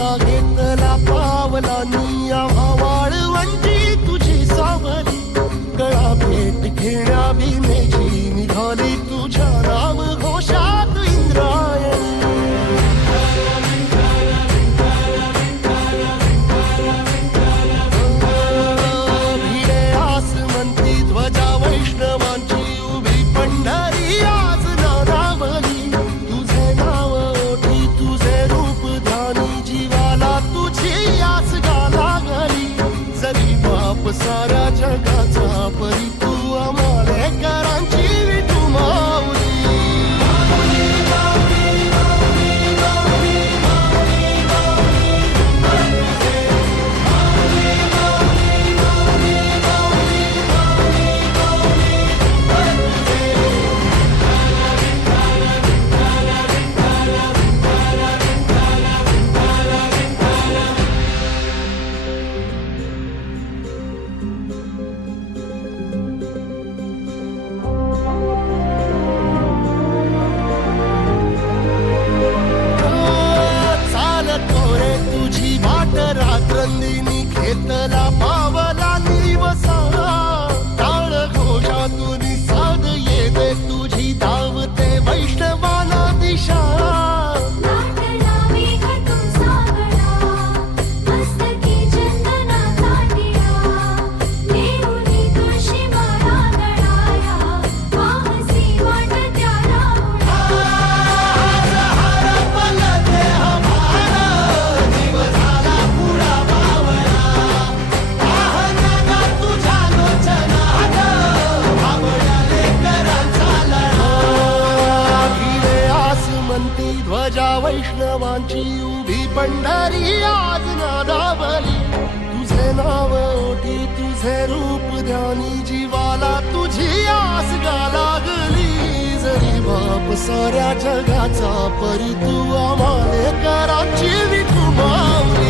तुझा घेतला पावला निया वाळवंटी तुझी सावली गळा भेट घेण्या भीमेची निघाली तुझ्या नाम घोषात इंद्रायणी भिडे आसमंती ध्वजा वैष्णवांची उभी पंढरी आज नानावली तुझे नाव ओठी तुझे रूप ध्यानी जीवाला तुझी आस गाला गली जरी बाप साऱ्या जगाचा परी तू आमालेकरांची विठू माऊली तुझी वाट रात्रंदिनी घेतला पावला दिवसा टाळ घोषातून साध येते तुझी धावते वैष्णवाला दिशा ध्वजा वैष्णवांची उभी पंढरी आज नादावली तुझे नाव ओठी तुझे रूप ध्यानी जीवाला तुझी आस लागली जरी बाप साऱ्या जगाचा परी तू आमालेकरांची विठू माऊली